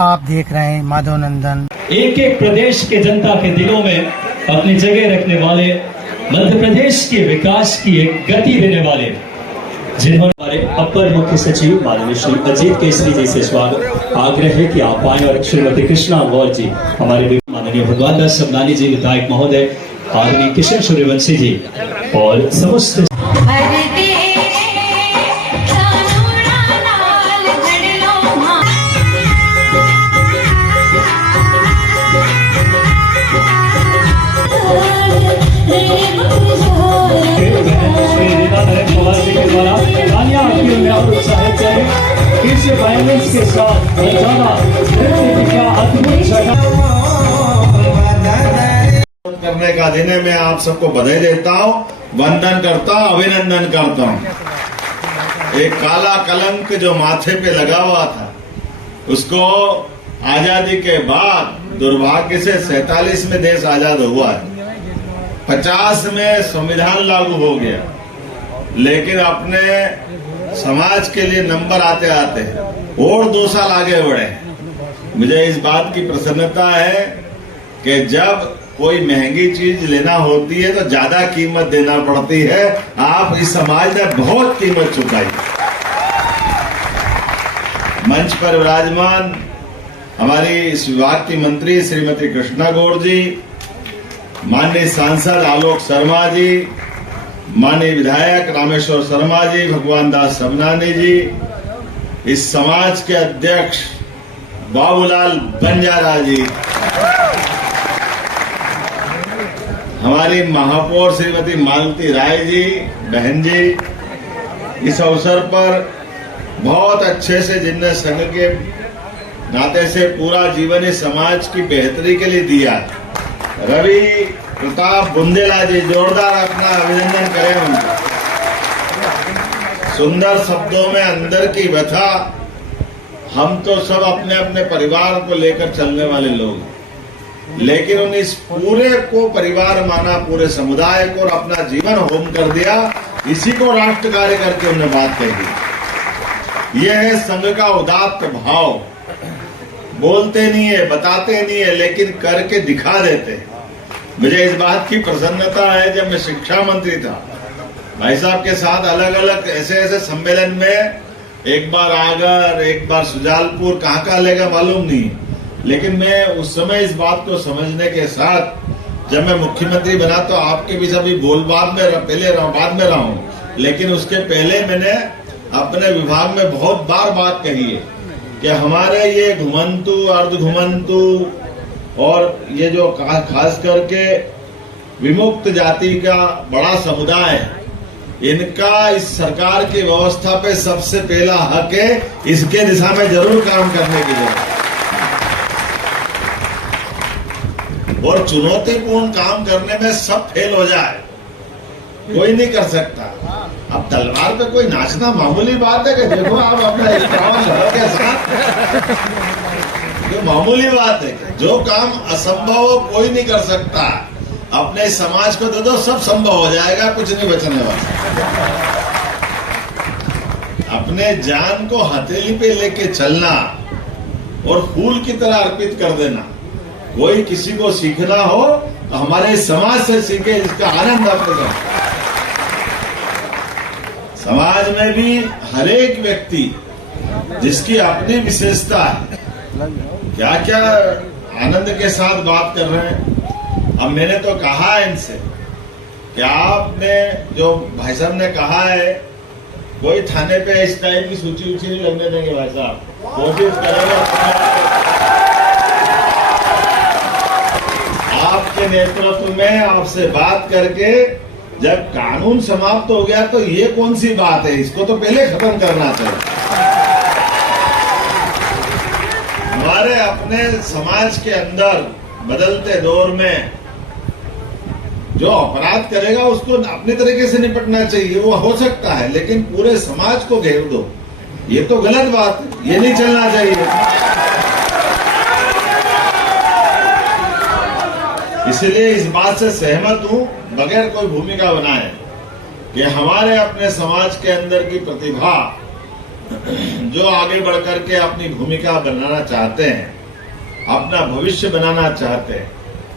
आप देख रहे हैं माधव नंदन। एक एक प्रदेश के जनता के दिलों में अपनी जगह रखने वाले, मध्य प्रदेश के विकास की एक गति देने वाले, जिन्होंने हमारे अपर मुख्य सचिव माननीय श्री अजीत केसरी जी से स्वागत आग्रह है कि आप आए और श्रीमती कृष्णा गौर जी, हमारे माननीय भगवान दास सबनानी जी विधायक महोदय, आदरणीय किशन सूर्यवंशी जी और समस्त के साथ करने का दिन है। मैं आप सबको बधाई देता हूँ, वंदन करता हूँ, अभिनंदन करता हूँ। एक काला कलंक जो माथे पे लगा हुआ था, उसको आजादी के बाद दुर्भाग्य से 47 में देश आजाद हुआ है, 50 में संविधान लागू हो गया, लेकिन अपने समाज के लिए नंबर आते आते और 2 साल आगे बढ़े। मुझे इस बात की प्रसन्नता है कि जब कोई महंगी चीज लेना होती है तो ज्यादा कीमत देना पड़ती है। आप इस समाज ने बहुत कीमत चुकाई। मंच पर विराजमान हमारी इस विभाग की मंत्री श्रीमती कृष्णा गौर जी, माननीय सांसद आलोक शर्मा जी, माननीय विधायक रामेश्वर शर्मा जी, भगवान दास सबनानी जी, इस समाज के अध्यक्ष बाबूलाल बंजारा जी, हमारी महापौर श्रीमती मालती राय जी, बहन जी, इस अवसर पर बहुत अच्छे से जिनने संघ के नाते से पूरा जीवन इस समाज की बेहतरी के लिए दिया, रवि प्रताप बुंदेला जी, जोरदार अपना अभिनंदन करें उनको। सुंदर शब्दों में अंदर की व्यथा, हम तो सब अपने अपने परिवार को लेकर चलने वाले लोग, लेकिन उन्हें इस पूरे को परिवार माना, पूरे समुदाय को, और अपना जीवन होम कर दिया। इसी को राष्ट्र कार्य करके उन्हें बात कही। यह है संघ का उदात्त भाव। बोलते नहीं है, बताते नहीं है, लेकिन करके दिखा देते हैं। मुझे इस बात की प्रसन्नता है, जब मैं शिक्षा मंत्री था, भाई साहब के साथ अलग अलग ऐसे सम्मेलन में, एक बार आगर, एक बार सुजालपुर, कहाँ लेगा मालूम नहीं, लेकिन मैं उस समय इस बात को समझने के साथ, जब मैं मुख्यमंत्री बना तो आपके भी सभी बोल बाद में रहा हूँ, लेकिन उसके पहले मैंने अपने विभाग में बहुत बार बात कही है कि हमारे ये घुमंतु, अर्ध घुमंतु और ये जो खास करके विमुक्त जाति का बड़ा समुदाय, इनका इस सरकार की व्यवस्था पे सबसे पहला हक है। इसके दिशा में जरूर काम करने की जरूरत है। और चुनौतीपूर्ण काम करने में सब फेल हो जाए, कोई नहीं कर सकता। अब तलवार पे कोई नाचना मामूली बात है कि देखो आप अपना स्ट्रांग के साथ, ये मामूली बात है। जो काम असंभव हो कोई नहीं कर सकता, अपने समाज को दे दो, सब संभव हो जाएगा, कुछ नहीं बचने वाला। अपने जान को हथेली पे लेके चलना और फूल की तरह अर्पित कर देना। कोई किसी को सीखना हो तो हमारे समाज से सीखे, इसका आनंद अपने समाज में भी हर एक व्यक्ति जिसकी अपनी विशेषता है, क्या क्या आनंद के साथ बात कर रहे हैं। अब मैंने तो कहा है इनसे कि आपने जो भाई साहब ने कहा है, कोई थाने पे इस टाइप की सूची उची नहीं लगने देंगे भाई साहब, कोशिश करेंगे। आपके नेतृत्व में आपसे बात करके जब कानून समाप्त हो गया तो ये कौन सी बात है, इसको तो पहले खत्म करना चाहिए। हमारे अपने समाज के अंदर बदलते दौर में जो अपराध करेगा उसको अपने तरीके से निपटना चाहिए, वो हो सकता है, लेकिन पूरे समाज को घेर दो, ये तो गलत बात है, ये नहीं चलना चाहिए। इसलिए इस बात से सहमत हूं, बगैर कोई भूमिका बनाए, कि हमारे अपने समाज के अंदर की प्रतिभा जो आगे बढ़कर के अपनी भूमिका बनाना चाहते हैं, अपना भविष्य बनाना चाहते हैं,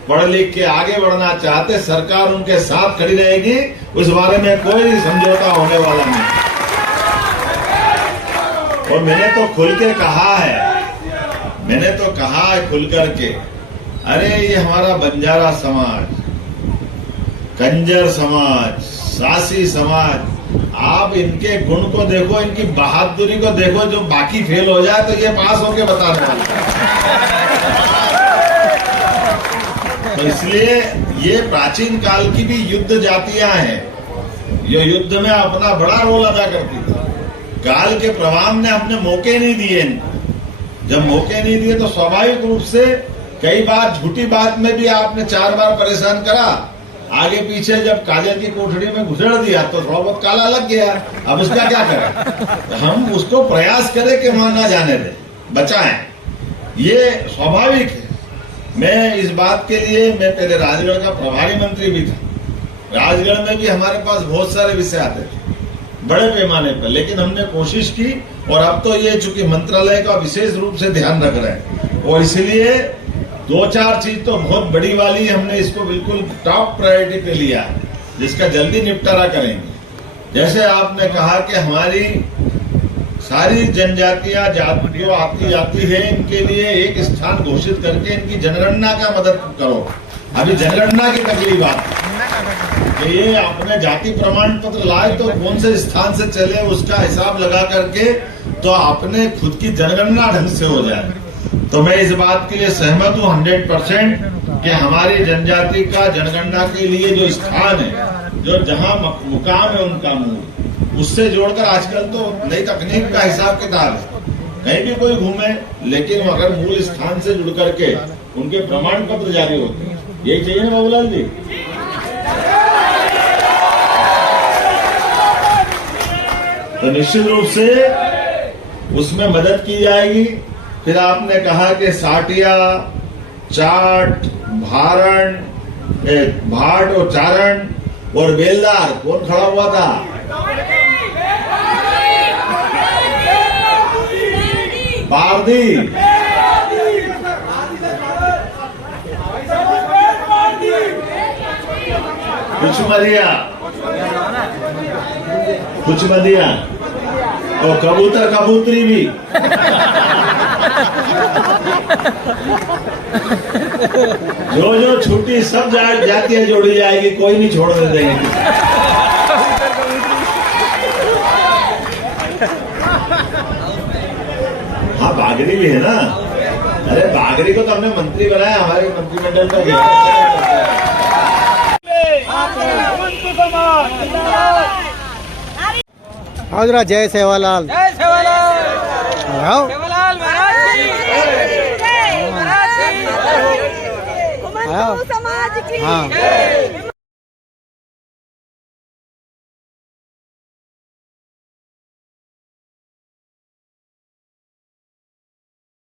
पढ़ लिख के आगे बढ़ना चाहते, सरकार उनके साथ खड़ी रहेगी। उस बारे में कोई समझौता होने वाला नहीं। और मैंने तो खुल के कहा है, खुल करके, अरे ये हमारा बंजारा समाज, कंजर समाज, सासी समाज, आप इनके गुण को देखो, इनकी बहादुरी को देखो, जो बाकी फेल हो जाए तो ये पास होके बताने वाले। तो इसलिए ये प्राचीन काल की भी युद्ध जातियां हैं, ये युद्ध में अपना बड़ा रोल अदा करती थी। काल के प्रभाव ने अपने मौके नहीं दिए इनको। जब मौके नहीं दिए तो स्वाभाविक रूप से कई बार झूठी बात में भी आपने 4 बार परेशान करा, आगे पीछे जब काजल की कोठरी में घुसेड़ दिया तो थोड़ा बहुत काला लग गया। अब उसका क्या करें? तो हम उसको प्रयास करें कि वहां ना जाने दें, बचाएं, ये स्वाभाविक है। मैं इस बात के लिए, मैं पहले राजगढ़ का प्रभारी मंत्री भी था, राजगढ़ में भी हमारे पास बहुत सारे विषय आते थे बड़े पैमाने पर, लेकिन हमने कोशिश की। और अब तो ये चूंकि मंत्रालय का विशेष रूप से ध्यान रख रहे हैं, और इसलिए 2-4 चीज तो बहुत बड़ी वाली हमने इसको बिल्कुल टॉप प्रायोरिटी पे लिया है, जिसका जल्दी निपटारा करेंगे। जैसे आपने कहा कि हमारी सारी जनजातियां जो आती जाती है, इनके लिए एक स्थान घोषित करके इनकी जनगणना का मदद करो। अभी जनगणना की तकलीफ आती है कि ये अपने जाति प्रमाण पत्र लाए तो कौन से स्थान से चले, उसका हिसाब लगा करके तो अपने खुद की जनगणना ढंग से हो जाए। तो मैं इस बात के लिए सहमत हूँ 100% कि हमारी जनजाति का जनगणना के लिए जो स्थान है, जो जहाँ मुकाम है उनका मूल, उससे जोड़कर आजकल तो नई तकनीक का हिसाब किताब है, कहीं भी कोई घूमे, लेकिन अगर मूल स्थान से जुड़ करके उनके प्रमाण पत्र जारी होते हैं, यही चाहिए ना बाबूलाल जी। तो निश्चित रूप से उसमें मदद की जाएगी। फिर आपने कहा कि साटिया, चाट, भाट और चारण और बेलदार, कौन खड़ा हुआ था? पारदी। कुछ मदिया और कबूतर कबूतरी भी। जो छुट्टी सब जातियां जोड़ी जाएगी, कोई नहीं छोड़ने देंगे। हाँ, बागरी भी है ना। अरे बागरी को तो हमने मंत्री बनाया, हमारे मंत्रिमंडल का। हाजरा जय सेवालाल, जय सेवालाल, आओ। सेवालाल महाराज की, आओ। समाज की हाँ। जय।